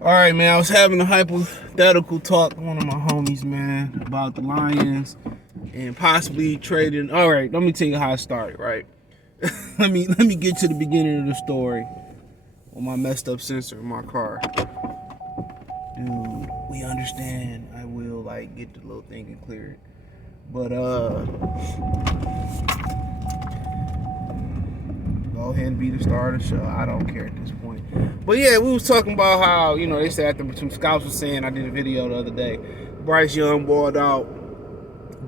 All right, man. I was having a hypothetical talk with one of my homies, man, about the Lions and possibly trading. All right, let me tell you how it started. Right, let me get to the beginning of the story on my messed up sensor in my car. Dude, we understand. I will get the little thing and clear it, but go ahead and be the star of the show. I don't care at this point. But yeah, we was talking about how, they said after some scouts was saying, I did a video the other day, Bryce Young balled out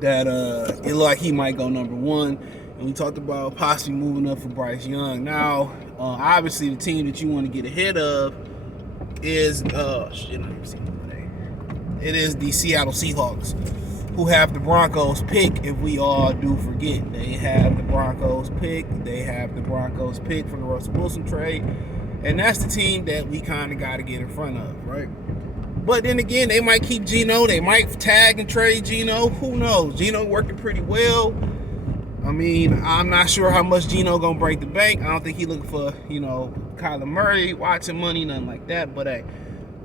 that it looked like he might go number one. And we talked about possibly moving up for Bryce Young. Now, obviously the team that you want to get ahead of is it is the Seattle Seahawks, who have the Broncos pick. If we all do forget, they have the Broncos pick. They have the Broncos pick from the Russell Wilson trade, and that's the team that we kind of got to get in front of, right? But then again, they might keep Geno. They might tag and trade Geno. Who knows? Geno working pretty well. I mean, I'm not sure how much Geno gonna break the bank. I don't think he looking for, Kyler Murray, Watson money, nothing like that. But hey,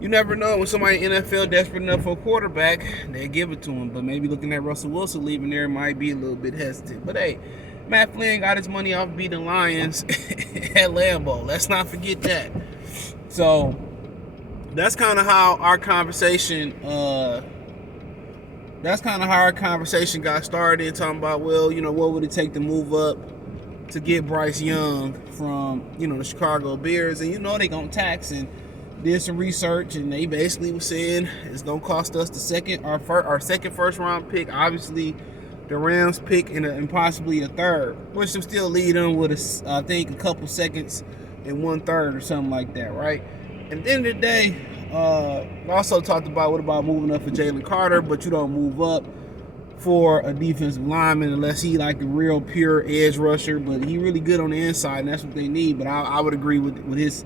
you never know. When somebody in the NFL desperate enough for a quarterback, they give it to him. But maybe looking at Russell Wilson leaving there might be a little bit hesitant. But hey, Matt Flynn got his money off beating Lions at Lambeau. Let's not forget that. So that's kind of how our conversation got started, talking about, well, what would it take to move up to get Bryce Young from, the Chicago Bears? And they gonna tax, and did some research, and they basically were saying it's gonna cost us our second first round pick, obviously the Rams pick, and possibly a third, which will still lead them with I think a couple seconds and 1/3 or something like that, right? And at the end of the day, also talked about what about moving up for Jalen Carter, but you don't move up for a defensive lineman unless he like a real pure edge rusher, but he really good on the inside, and that's what they need. But I would agree with his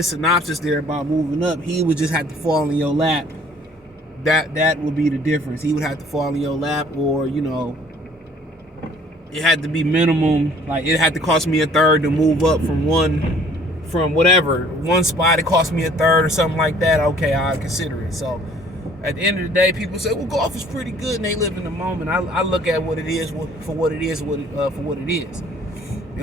synopsis there about moving up. He would just have to fall in your lap. That would be the difference. He would have to fall in your lap, or it had to be minimum. Like, it had to cost me a third to move up from one spot. It cost me a third or something like that. Okay, I'll consider it. So at the end of the day, people say, well, golf is pretty good and they live in the moment. I look at what it is for what it is. And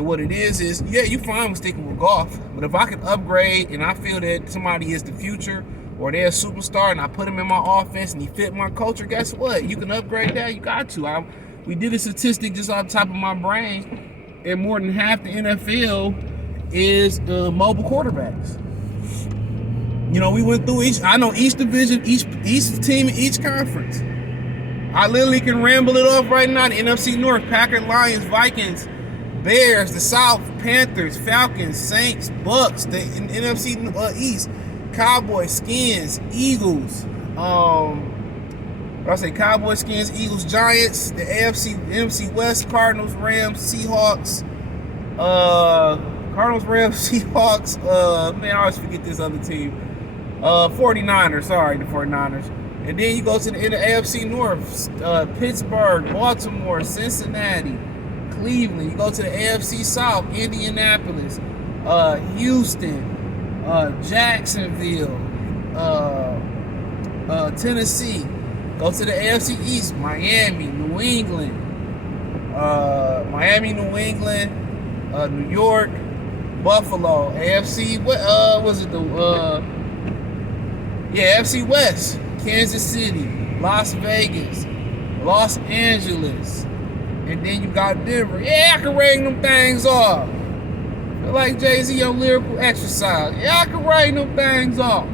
what it is, yeah, you fine with sticking with golf. But if I can upgrade and I feel that somebody is the future or they're a superstar and I put them in my offense and he fit my culture, guess what? You can upgrade that. You got to. We did a statistic just off the top of my brain, and more than half the NFL is mobile quarterbacks. We went through each division, each team, each conference. I literally can ramble it off right now. The NFC North: Packers, Lions, Vikings, Bears; the South: Panthers, Falcons, Saints, Bucks; the NFC East: Cowboys, Skins, Eagles. Cowboys, Skins, Eagles, Giants; the NFC West: Cardinals, Rams, Seahawks. Cardinals, Rams, Seahawks. Man, I always forget this other team. 49ers. Sorry, the 49ers. And then you go to the AFC North: Pittsburgh, Baltimore, Cincinnati, Cleveland. You go to the AFC South: Indianapolis, Houston, Jacksonville, Tennessee. Go to the AFC East: Miami, New England, New York, Buffalo. AFC, AFC West: Kansas City, Las Vegas, Los Angeles, and then you got Denver. Yeah, I can ring them things off. Feel like Jay-Z on lyrical exercise. Yeah, I can ring them things off.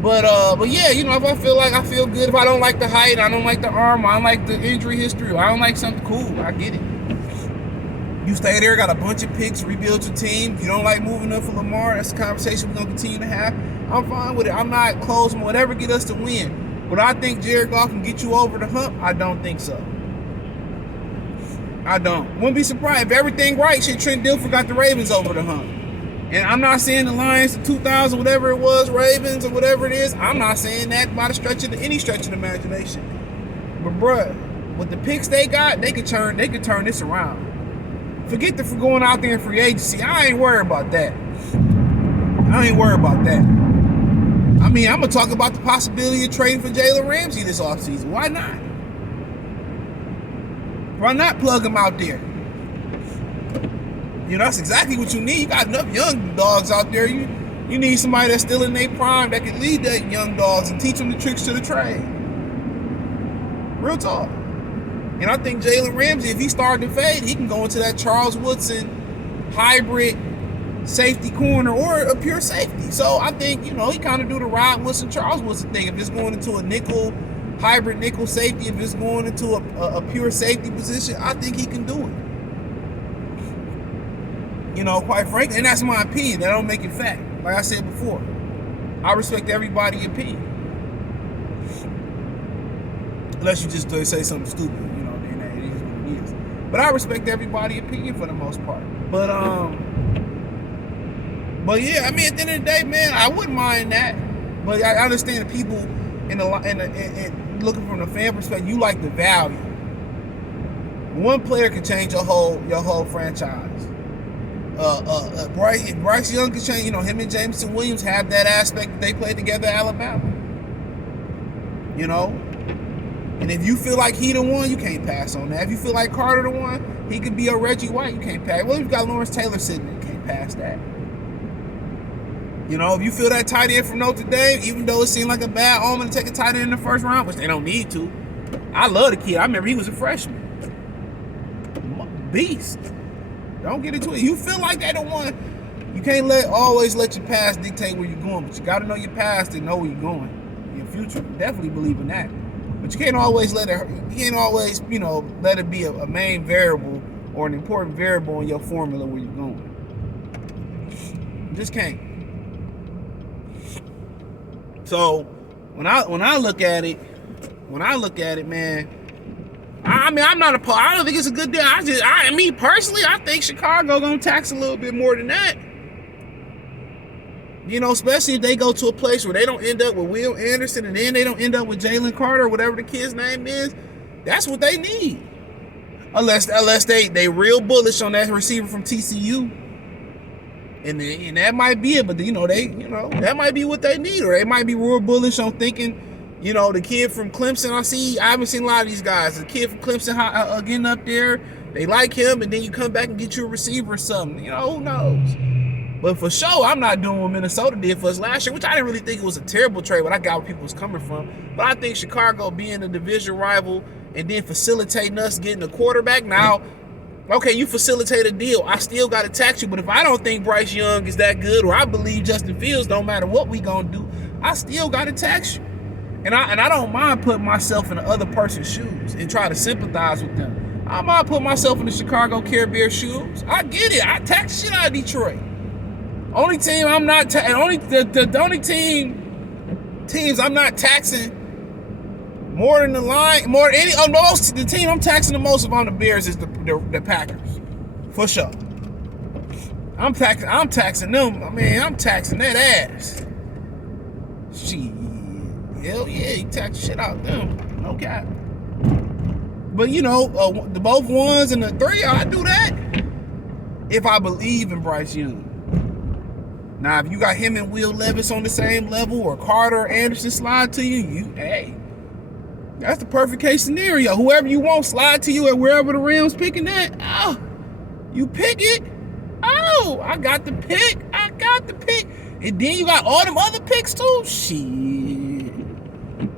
But yeah, if I feel good, if I don't like the height, I don't like the arm, I don't like the injury history, I don't like something, cool, I get it. You stay there, got a bunch of picks, rebuild your team. If you don't like moving up for Lamar, that's a conversation we're going to continue to have. I'm fine with it. I'm not closing whatever get us to win. But I think Jared Goff can get you over the hump? I don't think so. I don't. Wouldn't be surprised if everything right, Trent Dilfer got the Ravens over the hump. And I'm not saying the Lions, the 2000, whatever it was, Ravens or whatever it is, I'm not saying that by any stretch of the imagination. But bruh, with the picks they got, they could turn this around. Forget for going out there in free agency. I ain't worried about that. I mean, I'm gonna talk about the possibility of trading for Jalen Ramsey this offseason. Why not? Why not plug him out there? You know, that's exactly what you need. You got enough young dogs out there. You need somebody that's still in their prime that can lead that young dogs and teach them the tricks to the trade. Real talk. And I think Jalen Ramsey, if he started to fade, he can go into that Charles Woodson hybrid safety corner or a pure safety. So I think, you know, he kind of do the Rod Woodson, Charles Woodson thing. If it's going into a nickel, hybrid nickel safety, if it's going into a pure safety position, I think he can do it. You know, quite frankly, and that's my opinion. That don't make it fact. Like I said before, I respect everybody's opinion. Unless you just say something stupid, you know, then it is what it is. But I respect everybody's opinion for the most part. But yeah, I mean, at the end of the day, man, I wouldn't mind that. But I understand the people in looking from the fan perspective, you like the value. One player can change your whole franchise. Bryce Young can change. You know, him and Jameson Williams have that aspect that they played together at Alabama. You know, and if you feel like he the one, you can't pass on that. If you feel like Carter the one, he could be a Reggie White. You can't pass. Well, you've got Lawrence Taylor sitting there, you can't pass that. You know, if you feel that tight end from Notre Dame, even though it seemed like a bad omen to take a tight end in the first round, which they don't need to. I love the kid. I remember he was a freshman. Beast. Don't get into it. You feel like they don't want. You can't always let your past dictate where you're going, but you got to know your past and know where you're going. Your future, definitely believe in that. But you can't always let it. You can't always, you know, let it be a main variable or an important variable in your formula where you're going. You just can't. So when I look at it, man. I mean, I'm not opposed. I don't think it's a good deal. I mean, personally, I think Chicago gonna tax a little bit more than that. You know, especially if they go to a place where they don't end up with Will Anderson and then they don't end up with Jalen Carter or whatever the kid's name is. That's what they need. Unless they real bullish on that receiver from TCU. And that might be it, but that might be what they need, or they might be real bullish on thinking. You know, the kid from Clemson, I haven't seen a lot of these guys. The kid from Clemson getting up there, they like him, and then you come back and get you a receiver or something. You know, who knows? But for sure, I'm not doing what Minnesota did for us last year, which I didn't really think it was a terrible trade, but I got where people was coming from. But I think Chicago being a division rival and then facilitating us getting a quarterback. Now, okay, you facilitate a deal. I still got to tax you, but if I don't think Bryce Young is that good, or I believe Justin Fields, don't matter what we gonna do, I still got to tax you. And I don't mind putting myself in the other person's shoes and try to sympathize with them. I don't mind putting myself in the Chicago Care Bear shoes. I get it. I tax shit out of Detroit. Only team I'm not the only teams I'm not taxing more than the line, more than any most the team I'm taxing the most on the Bears is the Packers. For sure. I'm taxing them. I mean, I'm taxing that ass. Shit. Hell yeah, you tax shit out them. No cap. But you know, the both ones and the three, I do that if I believe in Bryce Young. Now, if you got him and Will Levis on the same level, or Carter or Anderson slide to you, hey, that's the perfect case scenario. Whoever you want slide to you at wherever the Rams picking at. Oh, you pick it. Oh, I got the pick. And then you got all them other picks too. Shit.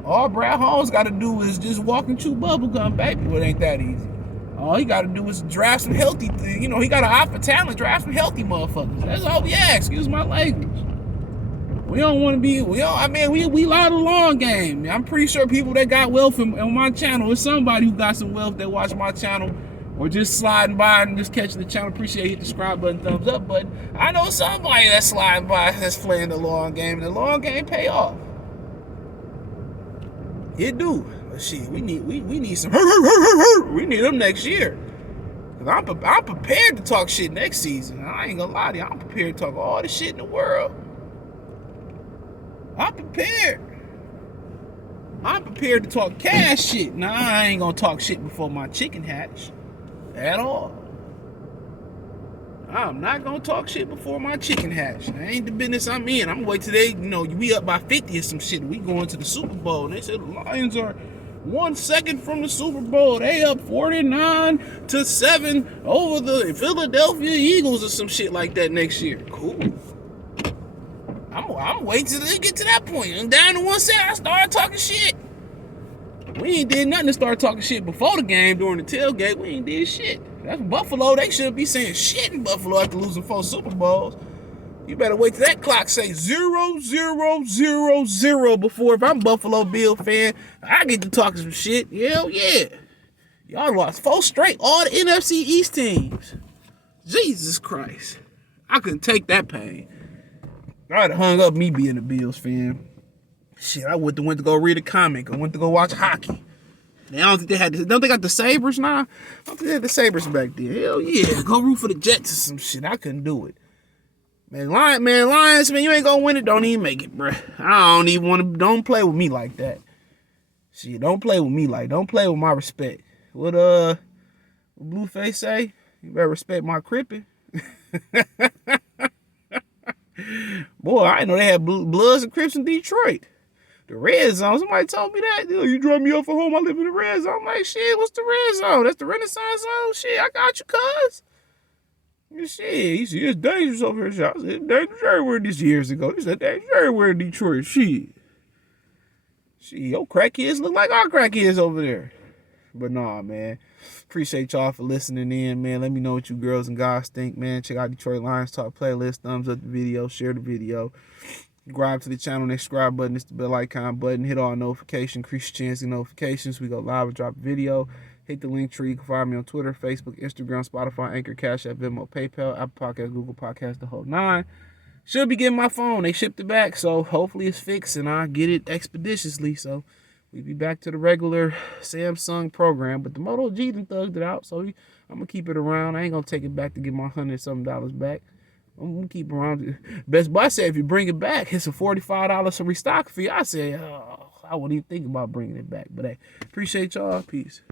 All Brad Holmes got to do is just walk and chew bubblegum, baby. Well, it ain't that easy. All he got to do is draft some healthy things. You know, he got an eye for talent. Draft some healthy motherfuckers. That's all we ask. Excuse my language. We don't want to be. We like the long game. I'm pretty sure people that got wealth on my channel, or somebody who got some wealth that watch my channel, or just sliding by and just catching the channel. Appreciate, hit the subscribe button, thumbs up button. I know somebody that's sliding by that's playing the long game, and the long game pay off. It do. But shit, we need some. We need them next year. Cause I'm prepared to talk shit next season. I ain't gonna lie to you. I'm prepared to talk all the shit in the world. I'm prepared to talk cash shit. Nah, I ain't gonna talk shit before my chicken hatch. At all. I'm not gonna talk shit before my chicken hatch. That ain't the business I'm in. I'm gonna wait till they, we up by 50 or some shit. We going to the Super Bowl. And they said the Lions are 1 second from the Super Bowl. They up 49-7 over the Philadelphia Eagles or some shit like that next year. Cool. I'm waiting till they get to that point. I'm down to 1 second. I start talking shit. We ain't did nothing to start talking shit before the game during the tailgate. We ain't did shit. That's Buffalo. They shouldn't be saying shit in Buffalo after losing 4 Super Bowls. You better wait till that clock say 0-0-0-0 before, if I'm Buffalo Bill fan, I get to talking some shit. Hell yeah. Y'all lost 4 straight, all the NFC East teams. Jesus Christ. I couldn't take that pain. I'd have hung up me being a Bills fan. Shit, I went to go read a comic. I went to go watch hockey. I don't think they had. Don't they got the Sabres now? I don't think they had the Sabres back then. Hell yeah, go root for the Jets or some shit. I couldn't do it. Lions, you ain't gonna win it. Don't even make it, bruh. I don't even want to. Don't play with me like that. Shit, don't play with me like. Don't play with my respect. What Blueface say? You better respect my crippin'. Boy, I didn't know they had Bloods and Crips in Detroit. The red zone. Somebody told me that. You drop me off at home. I live in the red zone. I'm like, shit, what's the red zone? That's the Renaissance zone? Shit, I got you, cuz. Shit, he said, it's dangerous over here. I said, it's dangerous everywhere this years ago. He said, dangerous everywhere in Detroit. Shit, your crackheads look like our crackheads over there. But nah, man. Appreciate y'all for listening in, man. Let me know what you girls and guys think, man. Check out Detroit Lions Talk playlist. Thumbs up the video. Share the video. Subscribe to the channel. Next subscribe button is the bell icon button. Hit all notifications. Increase your chance of notifications. We go live and drop a video. Hit the link tree. You can find me on Twitter, Facebook, Instagram, Spotify, Anchor, Cash App, Venmo, PayPal, Apple Podcasts, Google Podcasts, the whole 9. Should be getting my phone. They shipped it back, so hopefully it's fixed and I get it expeditiously. So we be back to the regular Samsung program. But the Moto G done thugged it out, so I'm going to keep it around. I ain't going to take it back to get my $100-something back. I'm going to keep it around. Best Buy said if you bring it back, it's a $45 restock fee. I said, I wouldn't even think about bringing it back. But hey, appreciate y'all. Peace.